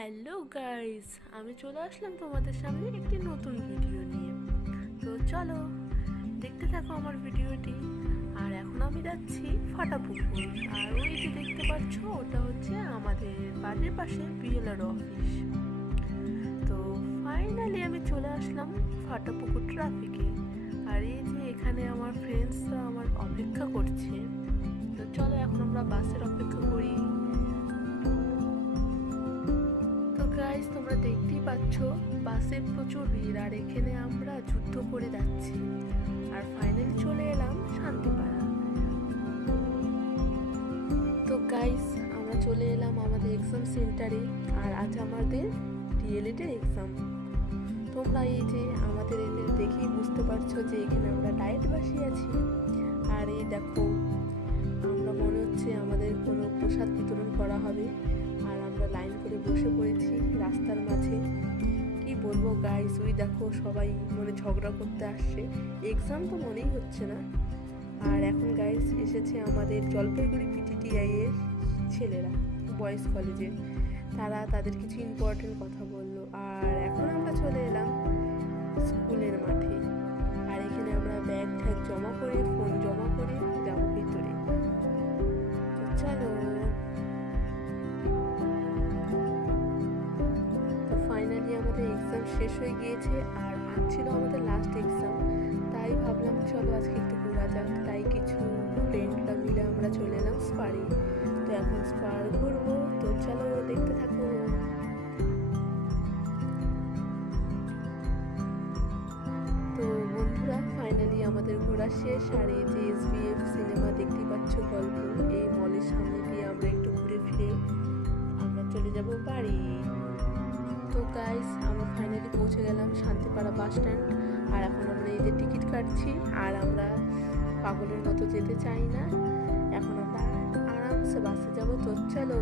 Hello guys, আমি চলে আসলাম তোমাদের সামনে একটি নতুন ভিডিও নিয়ে। তো চলো দেখতে থাকো আমার ভিডিওটি। আর এখন আমি যাচ্ছি ফাটাপুকুর। আর ওই যে দেখতে পাচ্ছ, ওটা হচ্ছে আমাদের বাড়ির পাশে বিএলআর অফিস। তো ফাইনালি আমি চলে আসলাম ফাটাপুকুর ট্রাফিকে। আর এই যে এখানে আমার ফ্রেন্ডসরা আমার অপেক্ষা করছে। তো চলো এখন আমরা বাসের অপেক্ষা করি। গাইস, তোমরা দেখতেই পাচ্ছ বাসে প্রচুর ভিড়, আর এখানে আমরা যুদ্ধ করে যাচ্ছি। আর ফাইনালি চলে এলাম শান্তিপাড়া। তো গাইস, আমরা চলে এলাম আমাদের এক্সাম সেন্টারে। আর আজ আমাদের ডিএলএড-এর এক্সাম। তোমরা এই যে আমাদের এদের দেখেই বুঝতে পারছো যে এখানে আমরা ডায়েট বসিয়ে আছি। আর এই দেখো, আমরা মনে হচ্ছে আমাদের কোনো প্রসাদ বিতরণ করা হবে। আর আমরা লাইন করে বসে পড়েছি রাস্তার মাঝে। কি বলবো গাইস, ওই দেখো সবাই মনে ঝগড়া করতে আসছে। এক্সাম তো মনেই হচ্ছে না। আর এখন গাইস এসেছে আমাদের জলপাইগুড়ি পিটিটিআই এর ছেলেরা, বয়েজ কলেজের। তারা তাদের কিছু ইম্পর্টেন্ট কথা বললো। আর এখন আমরা চলে এলাম স্কুলের মাঠে। আর এখানে আমরা ব্যাগ ট্যাগ জমা করে, ফোন জমা করে যাবো ভিতরে। তো চলো। ফাইনালি আমাদের এক্সাম শেষ হয়ে গিয়েছে। আর আজ ছিল আমাদের লাস্ট এক্সাম। তাই ভাবলাম চলো আজকে একটু ঘোরা যাক। তাই কিছু ফ্রেন্ডরা মিলে আমরা চলে এলাম স্পারে। তো এখন স্পার ঘুরবো। তো চলো দেখতে থাকো। তো বন্ধুরা, ফাইনালি আমাদের ঘোরা শেষ। আর এই যে এসবিএফ সিনেমা দেখতেই পাচ্ছ, গল্প, এই মলের সামনে দিয়ে আমরা একটু ঘুরে ফিরে আমরা চলে যাব বাড়ি। তো গাইস, আমরা ফাইনালি পৌঁছে গেলাম শান্তিপাড়া বাস স্ট্যান্ড। আর এখন আমরা এই যে টিকিট কাটছি। আর আমরা পাগলের মতো যেতে চাই না, এখন আমরা আরামসে বাসে যাব। তো চলো।